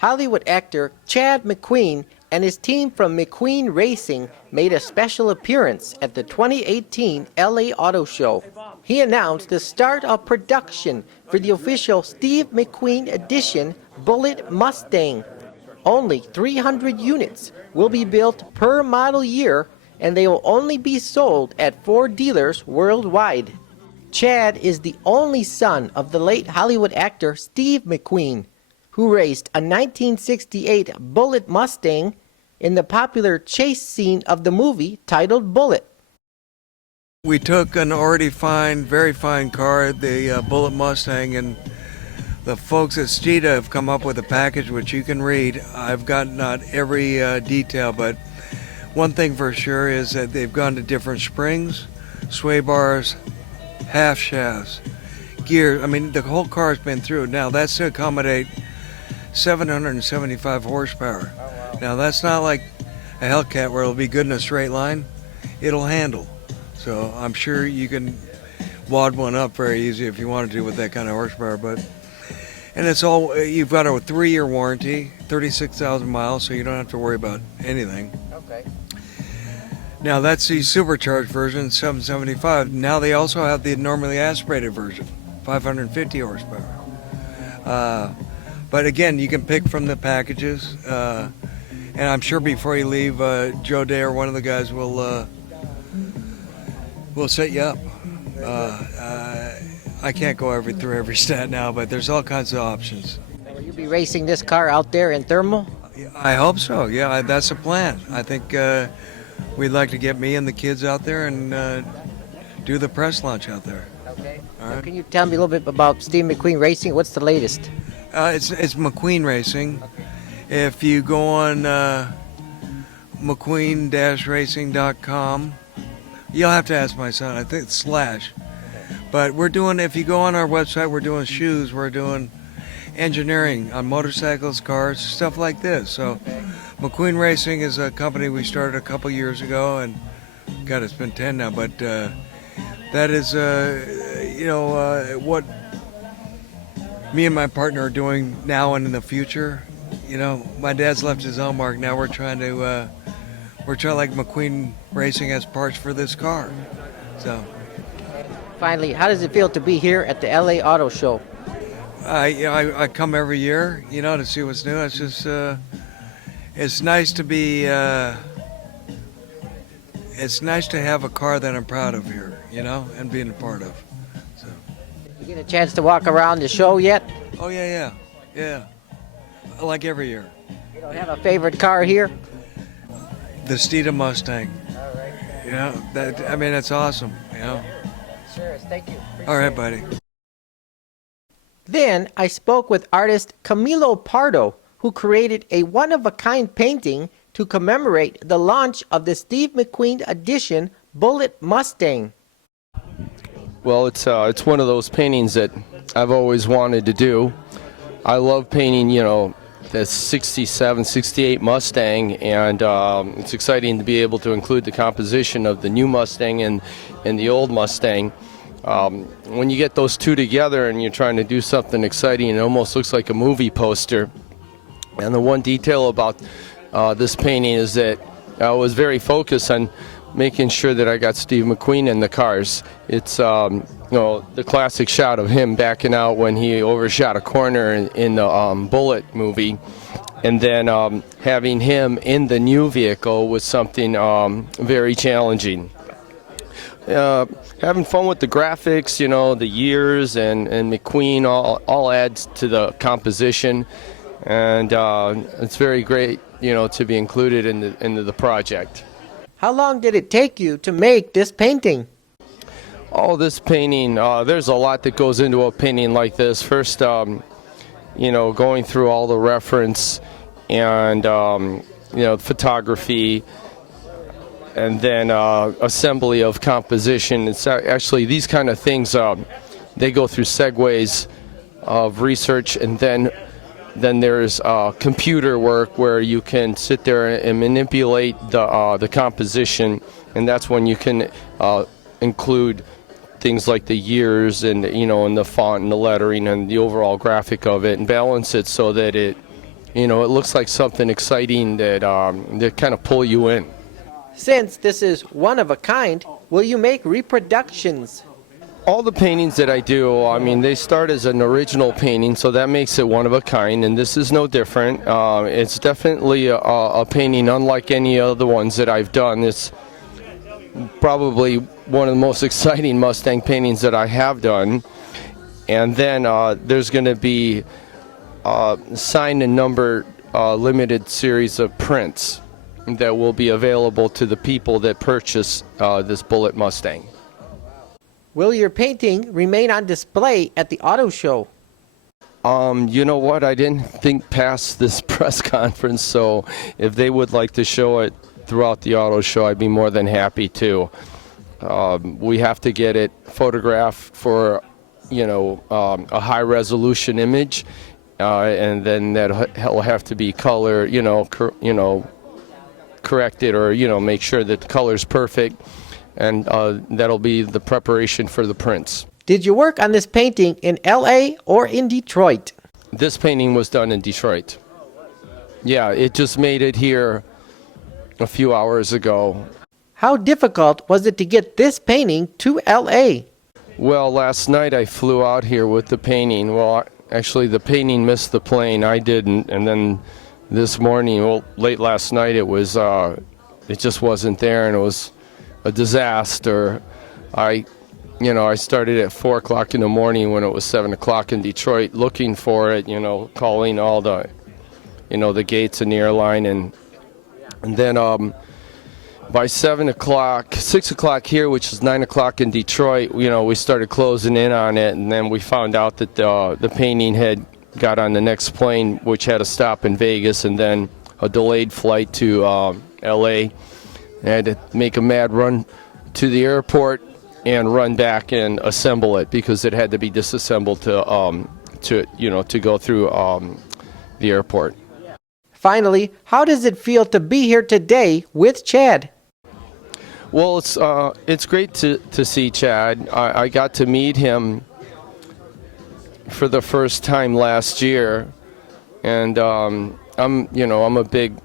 Hollywood actor Chad McQueen and his team from McQueen Racing made a special appearance at the 2018 LA Auto Show. He announced the start of production for the official Steve McQueen edition Bullitt Mustang. Only 300 units will be built per model year, and they will only be sold at 4 dealers worldwide. Chad is the only son of the late Hollywood actor Steve McQueen, who raced a 1968 Bullitt Mustang in the popular chase scene of the movie titled Bullitt. We took an already fine, very fine car, the Bullitt Mustang, and the folks at Stita have come up with a package which you can read. I've got not every detail, but one thing for sure is that they've gone to different springs, sway bars, half shafts, gears. I mean, the whole car's been through. Now, that's to accommodate 775 horsepower. Oh, wow. Now, that's not like a Hellcat where it'll be good in a straight line. It'll handle. So I'm sure you can wad one up very easy if you wanted to with that kind of horsepower. And it's all, you've got a 3-year warranty, 36,000 miles, so you don't have to worry about anything. Okay. Now that's the supercharged version, 775. Now they also have the normally aspirated version, 550 horsepower. But again, you can pick from the packages. And I'm sure before you leave, Joe Day or one of the guys will set you up. I can't go through every stat now, but there's all kinds of options. Will you be racing this car out there in thermal? I hope so. Yeah, that's the plan. I think we'd like to get me and the kids out there and do the press launch out there. Okay. All right. Can you tell me a little bit about Steve McQueen Racing? What's the latest? It's McQueen Racing. If you go on McQueen-racing.com, you'll have to ask my son. I think it's /. But we're doing, if you go on our website, we're doing shoes, we're doing engineering on motorcycles, cars, stuff like this. So McQueen Racing is a company we started a couple years ago, and God, it's been 10 now, but that is, what me and my partner are doing now and in the future. You know, my dad's left his own mark. Now we're trying like McQueen Racing has parts for this car. So. Finally, how does it feel to be here at the LA Auto Show? I come every year, to see what's new. It's just, it's nice to be, it's nice to have a car that I'm proud of here, and being a part of. So. Did you get a chance to walk around the show yet? Oh, yeah. Like every year. You don't have a favorite car here? The Stita Mustang. All right. Yeah, it's awesome, Sure, thank you. All right, buddy. Then I spoke with artist Camilo Pardo, who created a one-of-a-kind painting to commemorate the launch of the Steve McQueen edition Bullitt Mustang. Well, it's one of those paintings that I've always wanted to do. I love painting, the 67, 68 Mustang, and it's exciting to be able to include the composition of the new Mustang and the old Mustang. When you get those two together and you're trying to do something exciting, it almost looks like a movie poster. And the one detail about this painting is that I was very focused on making sure that I got Steve McQueen in the cars. It's the classic shot of him backing out when he overshot a corner in the Bullitt movie, and then having him in the new vehicle was something very challenging. Having fun with the graphics, the years and McQueen all adds to the composition, and it's very great, to be included into the project. How long did it take you to make this painting? Oh, this painting, there's a lot that goes into a painting like this. First, going through all the reference and, photography, and then assembly of composition. It's actually these kind of things, they go through segues of research, and then there's computer work where you can sit there and manipulate the composition, and that's when you can include things like the years and and the font and the lettering and the overall graphic of it, and balance it so that it it looks like something exciting that kind of pull you in. Since this is one of a kind, will you make reproductions? All the paintings that I do, they start as an original painting, so that makes it one of a kind, and this is no different. It's definitely a painting unlike any other ones that I've done. It's probably one of the most exciting Mustang paintings that I have done. And then there's going to be signed and numbered limited series of prints that will be available to the people that purchase this Bullitt Mustang. Will your painting remain on display at the auto show? You know what? I didn't think past this press conference, so if they would like to show it throughout the auto show, I'd be more than happy to. We have to get it photographed for, a high resolution image, and then that'll have to be color, corrected, or make sure that the color's perfect, and that'll be the preparation for the prints. Did you work on this painting in LA or in Detroit? This painting was done in Detroit. Yeah, it just made it here a few hours ago. How difficult was it to get this painting to LA? Well, last night I flew out here with the painting. Well, actually the painting missed the plane. I didn't. And then this morning, late last night, it just wasn't there, and it was a disaster. I started at 4 o'clock in the morning when it was 7 o'clock in Detroit looking for it, calling all the, the gates and the airline. And then by 6 o'clock here, which is 9 o'clock in Detroit, we started closing in on it. And then we found out that the painting had got on the next plane, which had a stop in Vegas, and then a delayed flight to LA. I had to make a mad run to the airport and run back and assemble it, because it had to be disassembled to go through the airport. Finally, how does it feel to be here today with Chad? Well, it's great to see Chad. I got to meet him for the first time last year, and I'm a big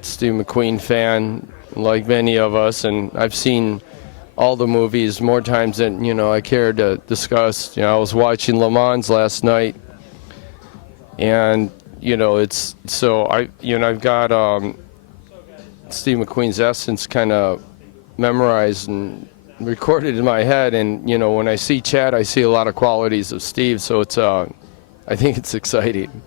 Steve McQueen fan, like many of us, and I've seen all the movies more times than I care to discuss. I was watching Le Mans last night, and it's so I've got Steve McQueen's essence kind of memorized and recorded in my head, and when I see Chad, I see a lot of qualities of Steve, so it's I think it's exciting.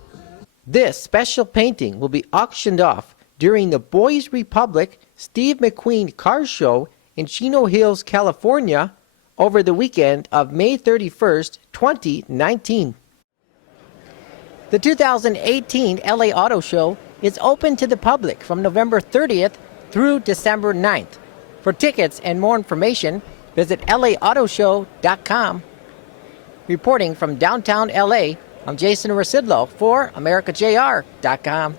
This special painting will be auctioned off during the Boys Republic Steve McQueen Car Show in Chino Hills, California, over the weekend of May 31st, 2019. The 2018 LA Auto Show is open to the public from November 30th through December 9th. For tickets and more information, visit laAutoshow.com. Reporting from downtown LA, I'm Jason Rzucidlo for AmericaJR.com.